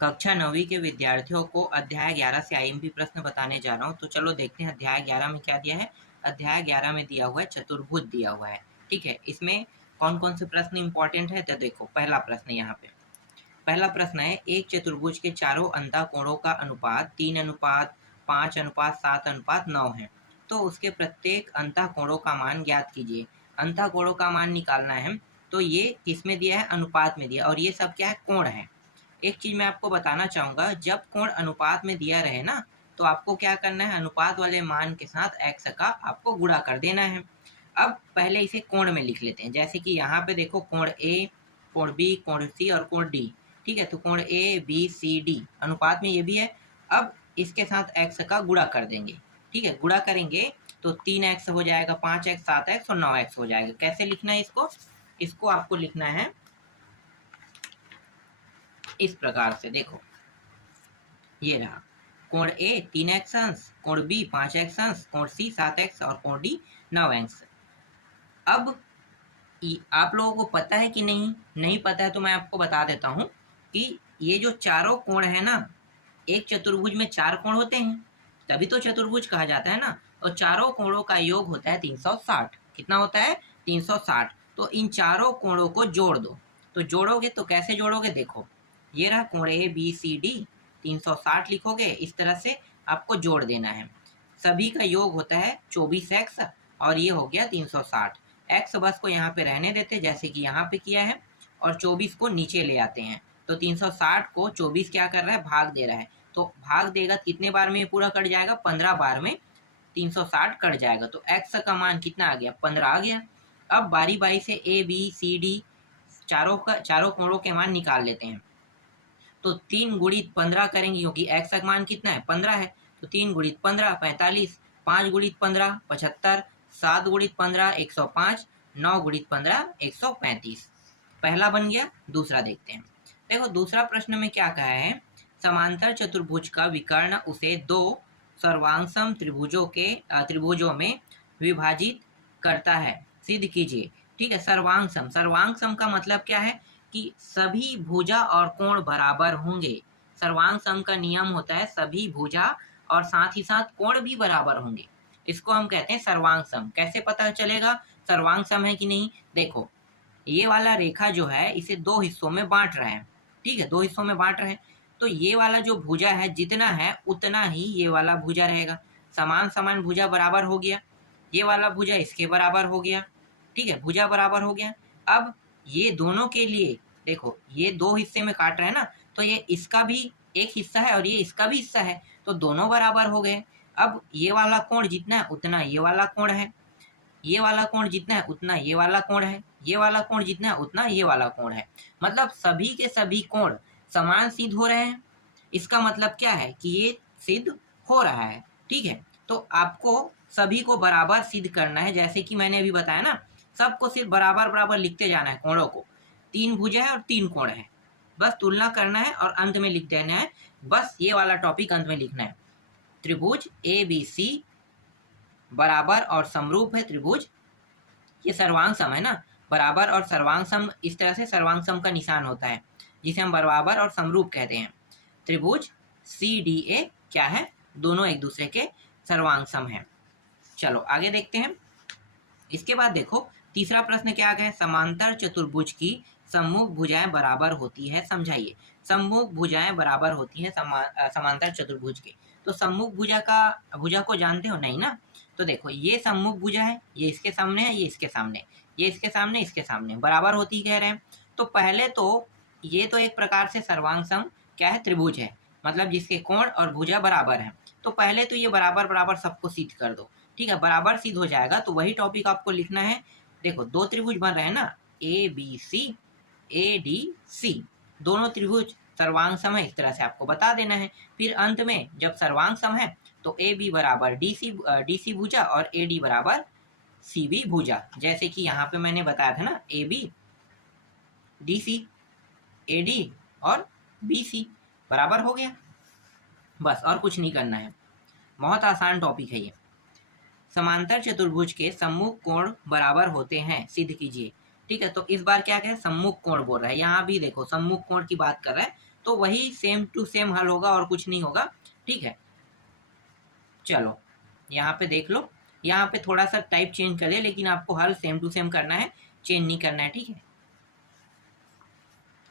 कक्षा 9वीं के विद्यार्थियों को अध्याय 11 से आईएमपी प्रश्न बताने जा रहा हूँ। तो चलो देखते हैं अध्याय 11 में क्या दिया है। अध्याय 11 में दिया हुआ है चतुर्भुज दिया हुआ है। ठीक है, इसमें कौन कौन से प्रश्न इंपॉर्टेंट है तो देखो, पहला प्रश्न यहाँ पे, पहला प्रश्न है एक चतुर्भुज के चारों अंतःकोणों का अनुपात 3:5:7:9 है, तो उसके प्रत्येक अंतःकोणों का मान ज्ञात कीजिए। अंतःकोणों का मान निकालना है, तो ये किसमें दिया है, अनुपात में दिया, और ये सब क्या है, कोण है। एक चीज मैं आपको बताना चाहूंगा, जब कोण अनुपात में दिया रहे ना, तो आपको क्या करना है, अनुपात वाले मान के साथ x का आपको गुणा कर देना है। अब पहले इसे कोण में लिख लेते हैं, जैसे कि यहाँ पे देखो कोण ए, कोण बी, कोण सी और कोण डी। ठीक है, तो कोण ए बी सी डी अनुपात में ये भी है। अब इसके साथ x का गुणा कर देंगे। ठीक है, गुणा करेंगे तो 3x हो जाएगा, 5x, 7x और 9x हो जाएगा। कैसे लिखना है इसको, इसको आपको लिखना है इस प्रकार से। देखो ये रहा कोण ए 3x अंश, कोण बी 5x अंश, कोण सी 7x और कोण डी 9x। अब आप लोगों को पता है कि नहीं पता है तो मैं आपको बता देता हूं कि ये जो चारों कोण है ना, एक चतुर्भुज में 4 कोण होते हैं, तभी तो चतुर्भुज कहा जाता है ना। और चारों कोणों का योग होता है 360। कितना होता है, 360। तो इन चारों कोणों को जोड़ दो। तो जोड़ोगे तो कैसे जोड़ोगे, देखो ये रहा कोण ए बी सी डी, 360 लिखोगे, इस तरह से आपको जोड़ देना है। सभी का योग होता है 24x और ये हो गया 360। x बस को यहाँ पे रहने देते जैसे कि यहाँ पे किया है, और 24 को नीचे ले आते हैं। तो 360 को 24 क्या कर रहा है, भाग दे रहा है। तो भाग देगा कितने बार में ये पूरा कट जाएगा, 15 बार में 360 कट जाएगा। तो x का मान कितना आ गया, 15 आ गया। अब बारी बारी से ए बी सी डी चारों कोणों के मान निकाल लेते हैं। तो 3 गुणित 15 करेंगे, क्योंकि x का मान कितना है, 15 है। तो 3 गुणित 15 45, 5 गुणित 15 75, 7 गुणित 15 105, 9 गुणित 15 135। पहला बन गया। दूसरा देखते हैं। देखो दूसरा प्रश्न में क्या कहा है, समांतर चतुर्भुज का विकर्ण उसे दो सर्वांगसम त्रिभुजों में विभाजित करता है, सिद्ध कीजिए। ठीक है, सर्वांगसम, सर्वांगसम का मतलब क्या है कि सभी भुजा और कोण बराबर होंगे। सर्वांगसम का नियम होता है सभी भुजा और साथ ही साथ कोण भी बराबर होंगे, इसको हम कहते हैं सर्वांगसम। कैसे पता चलेगा सर्वांगसम है कि नहीं, देखो ये वाला रेखा जो है इसे दो हिस्सों में बांट रहे हैं। ठीक है, दो हिस्सों में बांट रहे हैं, तो ये वाला जो भुजा है जितना है उतना ही ये वाला भुजा रहेगा। समान समान भुजा बराबर हो गया, ये वाला भुजा इसके बराबर हो गया। ठीक है, भुजा बराबर हो गया। अब ये दोनों के लिए देखो, ये दो हिस्से में काट रहे हैं ना, तो ये इसका भी एक हिस्सा है और ये इसका भी हिस्सा है, तो दोनों बराबर हो गए। अब ये वाला कोण जितना है उतना ये वाला कोण है, ये वाला कोण जितना है उतना ये वाला कोण है, ये वाला कोण जितना है उतना ये वाला कोण है। मतलब सभी के सभी कोण समान सिद्ध हो रहे हैं। इसका मतलब क्या है कि ये सिद्ध हो रहा है। ठीक है, तो आपको सभी को बराबर सिद्ध करना है, जैसे कि मैंने अभी बताया ना, सबको सिर्फ बराबर बराबर लिखते जाना है कोणों को। 3 भुजा है और 3 कोण है, बस तुलना करना है और अंत में लिख देना है। बस ये वाला टॉपिक अंत में लिखना है। त्रिभुज ए बी सी बराबर और समरूप है त्रिभुज, ये सर्वांग सम है ना, बराबर और सर्वांग सम, इस तरह से सर्वांग सम का निशान होता है जिसे हम बराबर और समरूप कहते हैं। त्रिभुज सी डी ए क्या है, दोनों एक दूसरे के सर्वांग सम है। चलो आगे देखते हैं। इसके बाद देखो तीसरा प्रश्न क्या है, समांतर चतुर्भुज की सम्मुख भुजाएं बराबर होती है, समझाइए। सम्मुख भुजाएं बराबर होती है समांतर चतुर्भुज के। तो सम्मुख भुजा को जानते हो, नहीं ना, तो देखो ये सम्मुख भुजा है, ये इसके सामने है, ये इसके सामने, ये इसके सामने, इसके सामने, बराबर होती कह रहे हैं। तो पहले तो ये तो एक प्रकार से सर्वांगसम क्या है, त्रिभुज है, मतलब जिसके कोण और भुजा बराबर है। तो पहले तो ये बराबर बराबर सबको सिद्ध कर दो। ठीक है, बराबर सिद्ध हो जाएगा तो वही टॉपिक आपको लिखना है। देखो दो त्रिभुज बन रहे हैं ना, A B C, A D C, दोनों त्रिभुज सर्वांग सम है, इस तरह से आपको बता देना है। फिर अंत में जब सर्वांग सम है तो ए बी बराबर डी सी भुजा और ए डी बराबर सी बी भुजा, जैसे कि यहाँ पे मैंने बताया था ना, A B D C, A D और बी सी बराबर हो गया। बस और कुछ नहीं करना है, बहुत आसान टॉपिक है ये। समांतर चतुर्भुज के सम्मुख कोण बराबर होते हैं, सिद्ध कीजिए। ठीक है, तो इस बार क्या कहे, सम्मुख कोण बोल रहा है, यहाँ भी देखो सम्मुख कोण की बात कर रहा है, तो वही सेम टू सेम हल होगा और कुछ नहीं होगा। ठीक है, चलो यहाँ पे देख लो, यहाँ पे थोड़ा सा टाइप चेंज कर दे, लेकिन आपको हल सेम टू सेम करना है, चेंज नहीं करना है। ठीक है,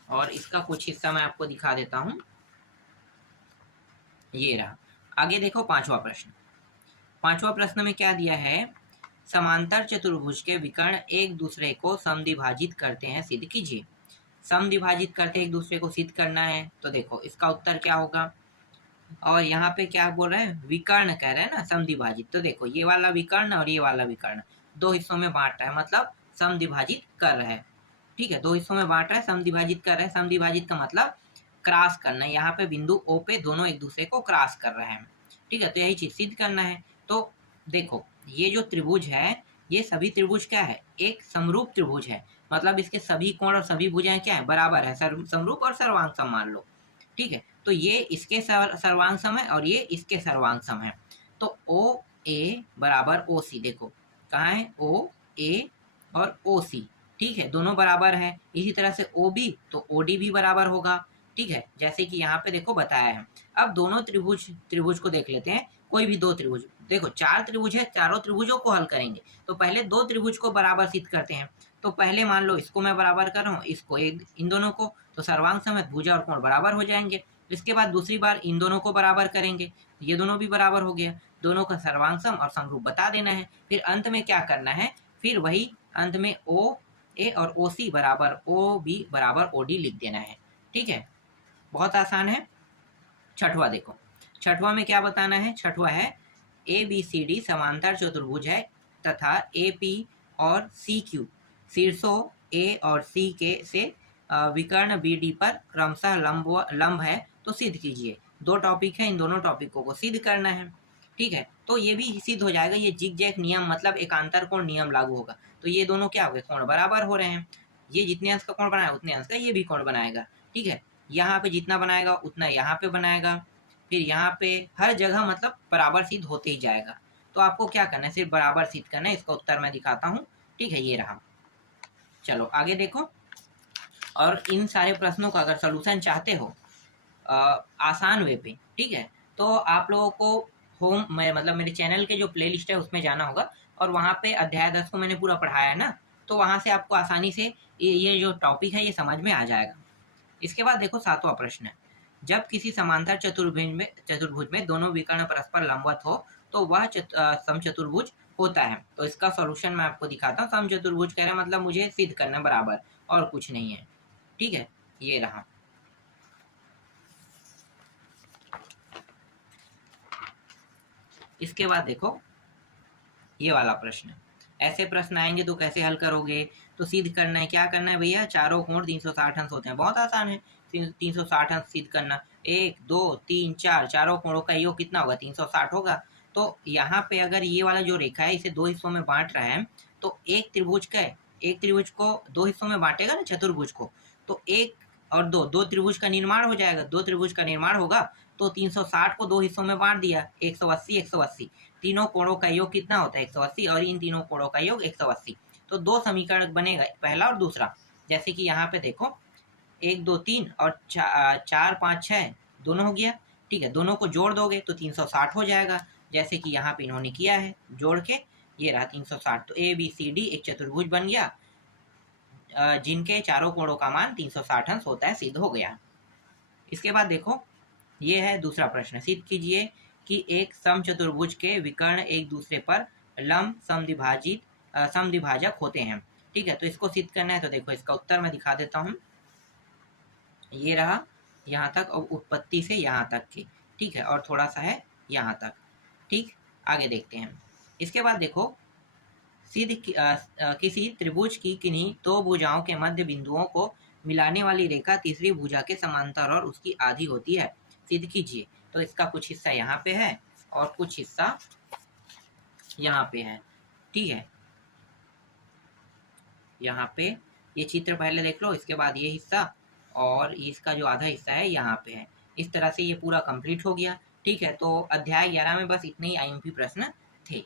और इसका कुछ हिस्सा मैं आपको दिखा देता हूँ। ये रहा, आगे देखो पांचवा प्रश्न। पांचवा प्रश्न में क्या दिया है, समांतर चतुर्भुज के विकर्ण एक दूसरे को समद्विभाजित करते हैं, सिद्ध कीजिए। समद्विभाजित करते एक दूसरे को सिद्ध करना है, तो देखो इसका उत्तर क्या होगा। और यहाँ पे क्या बोल रहे हैं, विकर्ण कह रहे हैं ना, समद्विभाजित। तो देखो ये वाला विकर्ण और ये वाला विकर्ण दो हिस्सों में बांट रहा है, मतलब समद्विभाजित कर रहा है। ठीक है, दो हिस्सों में बांट रहा है, समद्विभाजित कर रहा है। समद्विभाजित का मतलब क्रॉस करना है, यहाँ पे बिंदु ओ पे दोनों एक दूसरे को क्रॉस कर रहे हैं। ठीक है, तो यही चीज सिद्ध करना है। तो देखो ये जो त्रिभुज है, ये सभी त्रिभुज क्या है, एक समरूप त्रिभुज है, मतलब इसके सभी कोण और सभी भुजाएं क्या है, बराबर है, समरूप और सर्वांग सम मान लो। ठीक है, तो ये इसके सर्वांग सम है और ये इसके सर्वांग सम है। तो ओ ए बराबर ओ सी, देखो कहाँ है ओ ए और ओ सी। ठीक है, दोनों बराबर है। इसी तरह से ओ बी, तो ओ डी भी बराबर होगा। ठीक है, जैसे कि यहाँ पे देखो बताया है। अब दोनों त्रिभुज को देख लेते हैं, कोई भी दो त्रिभुज, देखो चार त्रिभुज है, चारों त्रिभुजों को हल करेंगे। तो पहले दो त्रिभुज को बराबर सिद्ध करते हैं। तो पहले मान लो इसको मैं बराबर कर रहा हूँ, इसको एक, इन दोनों को, तो सर्वांग समेत भुजा और कोण बराबर हो जाएंगे। इसके बाद दूसरी बार इन दोनों को बराबर करेंगे, ये दोनों भी बराबर हो गया। दोनों का सर्वांग सम और समरूप बता देना है। फिर अंत में क्या करना है, फिर वही अंत में ओ ए और ओ सी बराबर ओ बी बराबर ओ डी लिख देना है। ठीक है, बहुत आसान है। छठवा देखो, छठवा में क्या बताना है, छठवा है ए बी सी डी समांतर चतुर्भुज है तथा ए पी और सी क्यू शीर्षों ए और सी के से विकर्ण बी डी पर क्रमशः लंब है, तो सिद्ध कीजिए। दो टॉपिक है, इन दोनों टॉपिकों को सिद्ध करना है। ठीक है, तो ये भी सिद्ध हो जाएगा। ये जिग जैग नियम मतलब एकांतर कोण नियम लागू होगा। तो ये दोनों क्या हो गए, कोण बराबर हो रहे हैं। ये जितने अंश का कोण बनाया उतने अंश का ये भी कोण बनाएगा। ठीक है, यहाँ पे जितना बनाएगा उतना यहाँ पे बनाएगा, फिर यहाँ पे हर जगह मतलब बराबर सिद्ध होते ही जाएगा। तो आपको क्या करना है, सिर्फ बराबर सिद्ध करना है। इसका उत्तर मैं दिखाता हूँ। ठीक है, ये रहा। चलो आगे देखो, और इन सारे प्रश्नों का अगर सोल्यूशन चाहते हो आसान वे पे, ठीक है, तो आप लोगों को होम में मतलब मेरे चैनल के जो प्लेलिस्ट है उसमें जाना होगा, और वहाँ पे अध्याय 10 को मैंने पूरा पढ़ाया है ना, तो वहाँ से आपको आसानी से ये जो टॉपिक है ये समझ में आ जाएगा। इसके बाद देखो सातवां प्रश्न है, जब किसी समांतर चतुर्भुज में दोनों विकर्ण परस्पर लंबवत हो तो वह समचतुर्भुज होता है। तो इसका सॉल्यूशन मैं आपको दिखाता हूँ। समचतुर्भुज कह रहा है मतलब मुझे सिद्ध करना बराबर, और कुछ नहीं है। ठीक है, ये रहा। इसके बाद देखो ये वाला प्रश्न, ऐसे प्रश्न आएंगे तो कैसे हल करोगे, तो सिद्ध करना है। क्या करना है भैया, चारों कोण 360 अंश होते हैं, बहुत आसान है। 360 अंश सिद्ध करना, 1 2 3 4, चारों कोणों का योग कितना होगा, 360 होगा। तो यहाँ पे अगर ये वाला जो रेखा है इसे दो हिस्सों में बांट रहा है, तो एक त्रिभुज को दो हिस्सों में बांटेगा ना चतुर्भुज को, तो एक और दो त्रिभुज का निर्माण हो जाएगा। दो त्रिभुज का निर्माण होगा तो 360 को दो हिस्सों में बांट दिया, 180 180, तीनों कोणों का योग कितना होता है 180, और इन तीनों कोणों का योग 180। तो दो समीकरण बनेगा, पहला और दूसरा। जैसे कि यहाँ पे देखो 1 2 3 और 4 5 6 दोनों हो गया। ठीक है, दोनों को जोड़ दोगे तो 360 हो जाएगा, जैसे कि यहाँ पे इन्होंने किया है जोड़ के, ये रहा 360। तो ए बी सी डी एक चतुर्भुज बन गया जिनके चारों कोणों का मान 360 अंश होता है, सिद्ध हो गया। इसके बाद देखो ये है दूसरा प्रश्न, सिद्ध कीजिए कि एक समचतुर्भुज के विकर्ण एक दूसरे पर लंब समद्विभाजक होते हैं। ठीक है, तो इसको सिद्ध करना है। तो देखो इसका उत्तर मैं दिखा देता हूँ, ये रहा यहाँ तक, और उत्पत्ति से यहाँ तक की। ठीक है, और थोड़ा सा है यहाँ तक। ठीक, आगे देखते हैं। इसके बाद देखो सिद्ध किसी त्रिभुज की किन्हीं दो भुजाओं के मध्य बिंदुओं को मिलाने वाली रेखा तीसरी भुजा के समांतर और उसकी आधी होती है, सिद्ध कीजिए। तो इसका कुछ हिस्सा यहाँ पे है और कुछ हिस्सा यहाँ पे है। ठीक है, यहाँ पे ये चित्र पहले देख लो, इसके बाद ये हिस्सा, और इसका जो आधा हिस्सा है यहाँ पे है। इस तरह से ये पूरा कंप्लीट हो गया। ठीक है, तो अध्याय 11 में बस इतने ही IMP प्रश्न थे।